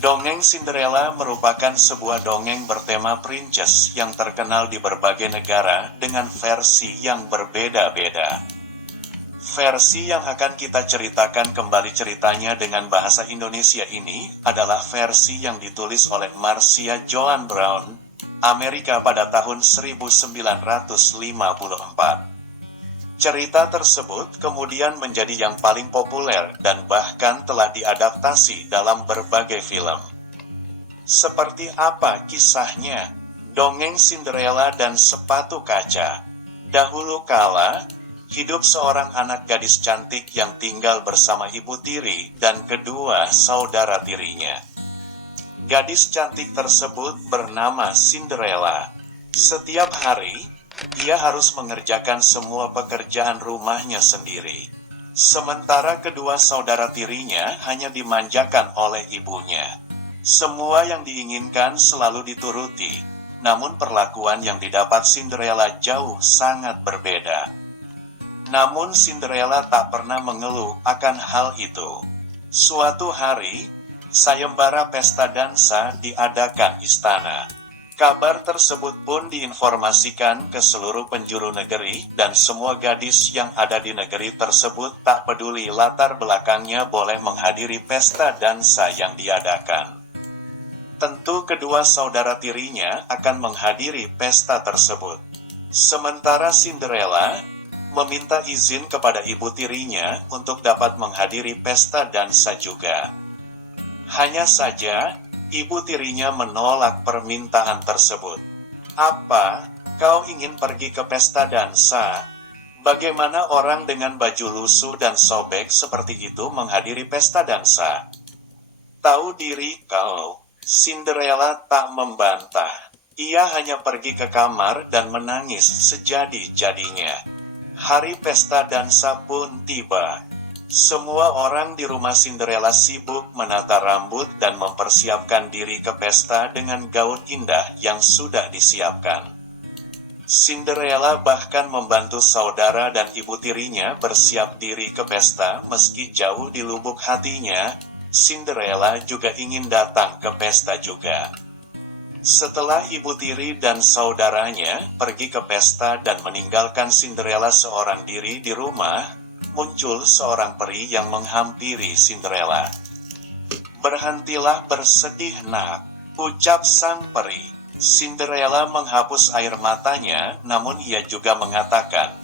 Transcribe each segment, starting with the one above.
Dongeng Cinderella merupakan sebuah dongeng bertema princess yang terkenal di berbagai negara dengan versi yang berbeda-beda. Versi yang akan kita ceritakan kembali ceritanya dengan bahasa Indonesia ini adalah versi yang ditulis oleh Marcia Joan Brown, Amerika pada tahun 1954. Cerita tersebut kemudian menjadi yang paling populer dan bahkan telah diadaptasi dalam berbagai film. Seperti apa kisahnya? Dongeng Cinderella dan Sepatu Kaca. Dahulu kala, hidup seorang anak gadis cantik yang tinggal bersama ibu tiri dan kedua saudara tirinya. Gadis cantik tersebut bernama Cinderella. Setiap hari, ia harus mengerjakan semua pekerjaan rumahnya sendiri. Sementara kedua saudara tirinya hanya dimanjakan oleh ibunya. Semua yang diinginkan selalu dituruti, namun perlakuan yang didapat Cinderella jauh sangat berbeda. Namun Cinderella tak pernah mengeluh akan hal itu. Suatu hari, sayembara pesta dansa diadakan istana. Kabar tersebut pun diinformasikan ke seluruh penjuru negeri dan semua gadis yang ada di negeri tersebut tak peduli latar belakangnya boleh menghadiri pesta dansa yang diadakan. Tentu kedua saudara tirinya akan menghadiri pesta tersebut. Sementara Cinderella meminta izin kepada ibu tirinya untuk dapat menghadiri pesta dansa juga. Hanya saja, ibu tirinya menolak permintaan tersebut. "Apa, kau ingin pergi ke pesta dansa? Bagaimana orang dengan baju lusuh dan sobek seperti itu menghadiri pesta dansa? Tahu diri kau." Cinderella tak membantah. Ia hanya pergi ke kamar dan menangis sejadi-jadinya. Hari pesta dansa pun tiba. Semua orang di rumah Cinderella sibuk menata rambut dan mempersiapkan diri ke pesta dengan gaun indah yang sudah disiapkan. Cinderella bahkan membantu saudara dan ibu tirinya bersiap diri ke pesta meski jauh di lubuk hatinya, Cinderella juga ingin datang ke pesta juga. Setelah ibu tiri dan saudaranya pergi ke pesta dan meninggalkan Cinderella seorang diri di rumah, muncul seorang peri yang menghampiri Cinderella. "Berhentilah bersedih, nak," ucap sang peri. Cinderella menghapus air matanya, namun ia juga mengatakan,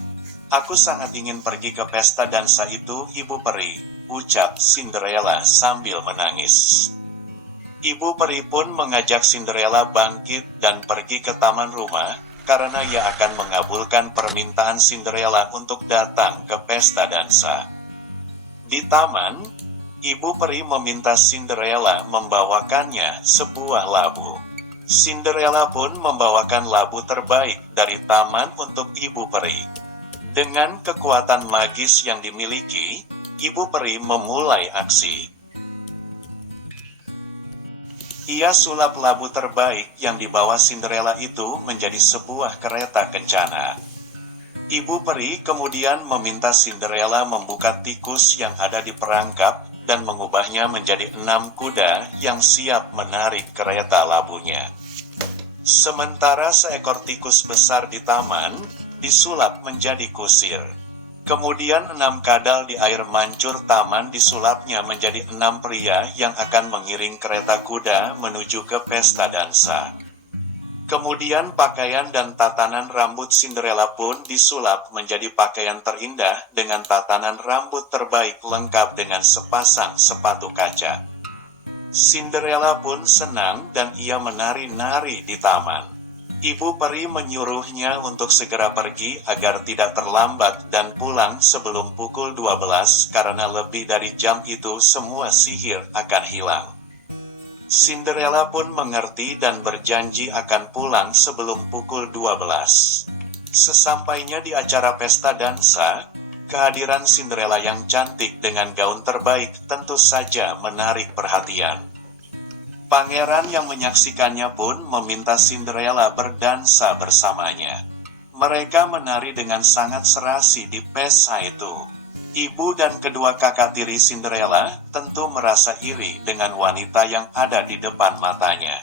"Aku sangat ingin pergi ke pesta dansa itu, ibu peri," ucap Cinderella sambil menangis. Ibu peri pun mengajak Cinderella bangkit dan pergi ke taman rumah, karena ia akan mengabulkan permintaan Cinderella untuk datang ke pesta dansa. Di taman, ibu peri meminta Cinderella membawakannya sebuah labu. Cinderella pun membawakan labu terbaik dari taman untuk ibu peri. Dengan kekuatan magis yang dimiliki, ibu peri memulai aksi. Ia sulap labu terbaik yang dibawa Cinderella itu menjadi sebuah kereta kencana. Ibu peri kemudian meminta Cinderella membuka tikus yang ada di perangkap dan mengubahnya menjadi 6 kuda yang siap menarik kereta labunya. Sementara seekor tikus besar di taman disulap menjadi kusir. Kemudian 6 kadal di air mancur taman disulapnya menjadi 6 pria yang akan mengiring kereta kuda menuju ke pesta dansa. Kemudian pakaian dan tatanan rambut Cinderella pun disulap menjadi pakaian terindah dengan tatanan rambut terbaik lengkap dengan sepasang sepatu kaca. Cinderella pun senang dan ia menari-nari di taman. Ibu peri menyuruhnya untuk segera pergi agar tidak terlambat dan pulang sebelum pukul 12 karena lebih dari jam itu semua sihir akan hilang. Cinderella pun mengerti dan berjanji akan pulang sebelum pukul 12. Sesampainya di acara pesta dansa, kehadiran Cinderella yang cantik dengan gaun terbaik tentu saja menarik perhatian. Pangeran yang menyaksikannya pun meminta Cinderella berdansa bersamanya. Mereka menari dengan sangat serasi di pesta itu. Ibu dan kedua kakak tiri Cinderella tentu merasa iri dengan wanita yang ada di depan matanya.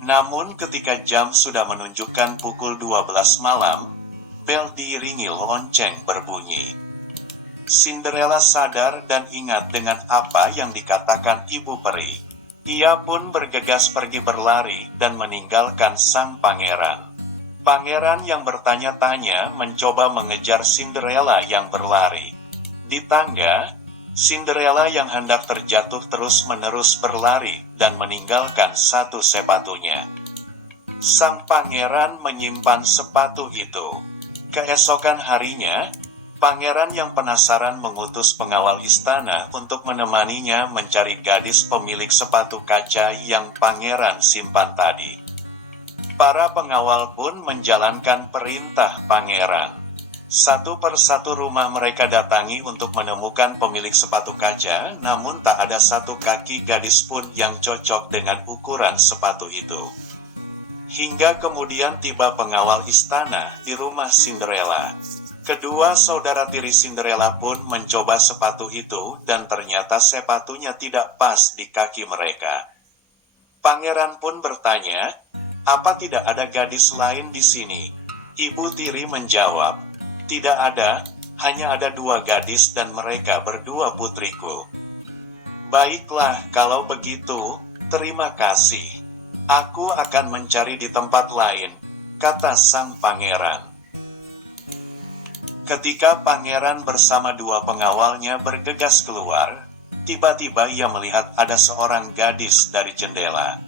Namun ketika jam sudah menunjukkan pukul 12 malam, bel diiringi lonceng berbunyi. Cinderella sadar dan ingat dengan apa yang dikatakan Ibu Peri. Ia pun bergegas pergi berlari dan meninggalkan sang pangeran. Pangeran yang bertanya-tanya mencoba mengejar Cinderella yang berlari. Di tangga, Cinderella yang hendak terjatuh terus-menerus berlari dan meninggalkan satu sepatunya. Sang pangeran menyimpan sepatu itu. Keesokan harinya, pangeran yang penasaran mengutus pengawal istana untuk menemaninya mencari gadis pemilik sepatu kaca yang pangeran simpan tadi. Para pengawal pun menjalankan perintah pangeran. Satu persatu rumah mereka datangi untuk menemukan pemilik sepatu kaca, namun tak ada satu kaki gadis pun yang cocok dengan ukuran sepatu itu. Hingga kemudian tiba pengawal istana di rumah Cinderella. Kedua saudara tiri Cinderella pun mencoba sepatu itu dan ternyata sepatunya tidak pas di kaki mereka. Pangeran pun bertanya, "Apa tidak ada gadis lain di sini?" Ibu tiri menjawab, "Tidak ada, hanya ada 2 gadis dan mereka berdua putriku." "Baiklah, kalau begitu, terima kasih. Aku akan mencari di tempat lain," kata sang pangeran. Ketika pangeran bersama 2 pengawalnya bergegas keluar, tiba-tiba ia melihat ada seorang gadis dari jendela.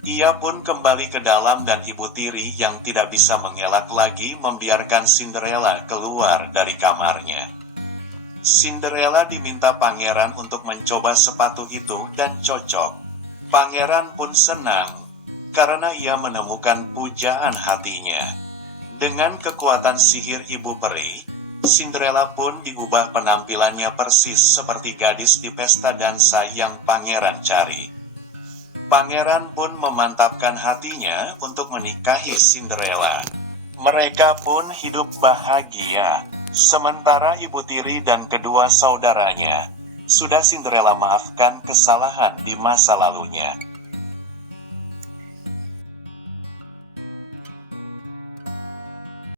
Ia pun kembali ke dalam dan ibu tiri yang tidak bisa mengelak lagi membiarkan Cinderella keluar dari kamarnya. Cinderella diminta pangeran untuk mencoba sepatu itu dan cocok. Pangeran pun senang, karena ia menemukan pujaan hatinya. Dengan kekuatan sihir Ibu Peri, Cinderella pun diubah penampilannya persis seperti gadis di pesta dansa yang pangeran cari. Pangeran pun memantapkan hatinya untuk menikahi Cinderella. Mereka pun hidup bahagia. Sementara ibu tiri dan kedua saudaranya sudah Cinderella maafkan kesalahan di masa lalunya.